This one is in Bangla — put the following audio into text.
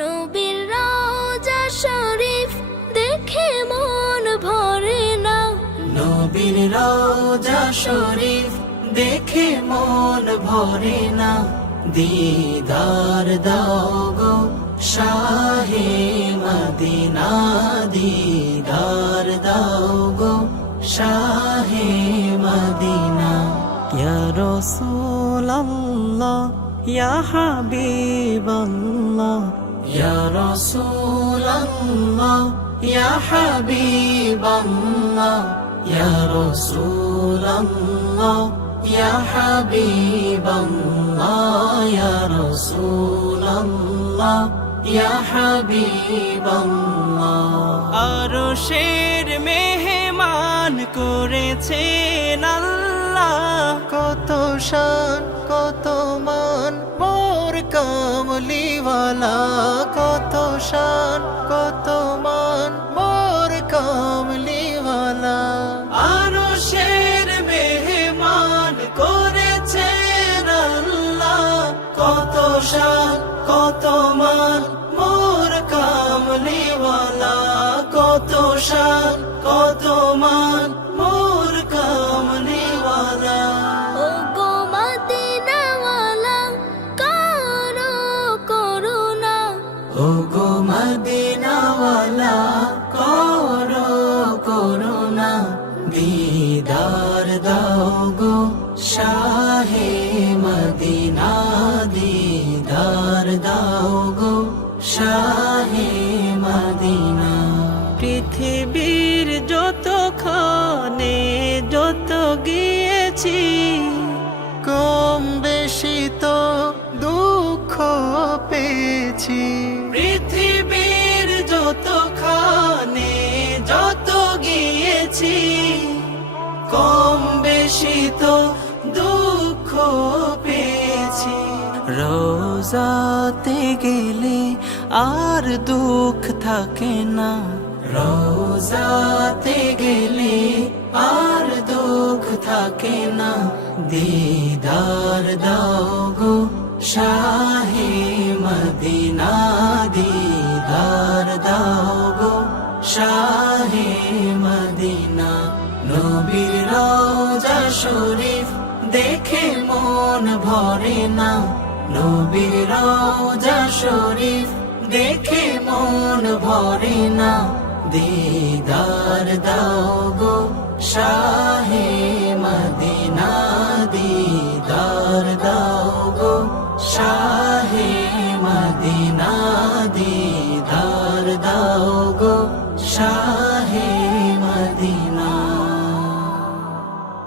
নবীর রওজা শরীফ দেখে মন ভরে না, নবীর রওজা শরীফ দেখে মন ভরে না। দিদার দাও গো শাহে মদিনা, দিদার দাও গো শাহে মদিনা। ইয়া রাসূলাল্লাহ ইয়া হাবিবাল্লাহ, ইয়া রাসূলাল্লাহ ইয়া হাবিবাল্লাহ, ইয়া রাসূলাল্লাহ ইয়া হাবিবাল্লাহ, ইয়া রাসূলাল্লাহ ইয়া হাবিবাল্লাহ। আরশের মেহমান করেছেন আল্লাহ, কত শান কত মান মোর কামলিওয়ালা, কত শান কত মান মোর কামলিওয়ালা। আরশের মেহমান করেছেন আল্লাহ, কত শান কত মান মোর কামলিওয়ালা, কত শান কত মান মোর কামলিওয়ালা। ও গো মদিনাওয়ালা করো করুণা, ও গো মদিনাওয়ালা করো করুণা। দিদার দাও গো শাহে মদিনা, দিদার দাও গো শাহে মদিনা। পৃথিবীর যতখানে যত গিয়েছি, কম বেশি তো দুঃখ পেয়েছি। পৃথিবীর যতখানে যত গিয়েছি, কম বেশি তো দুঃখ পেয়েছি। রোজাতে গেলে আর দুঃখ থাকে না, রোজাতে গেলে আর দুঃখ থাকে না। দিদার দাও গো শাহে মদিনা, দিদার দাও গো শাহে মদিনা। নবীর রওজা শরীফ দেখে মন ভরে না, নবীর রওজা শরীফ দেখে মন ভরে না। দিদার দাও গো শাহে মদিনা, দিদার দাও গো শাহে মদিনা, দিদার দাও গো শাহে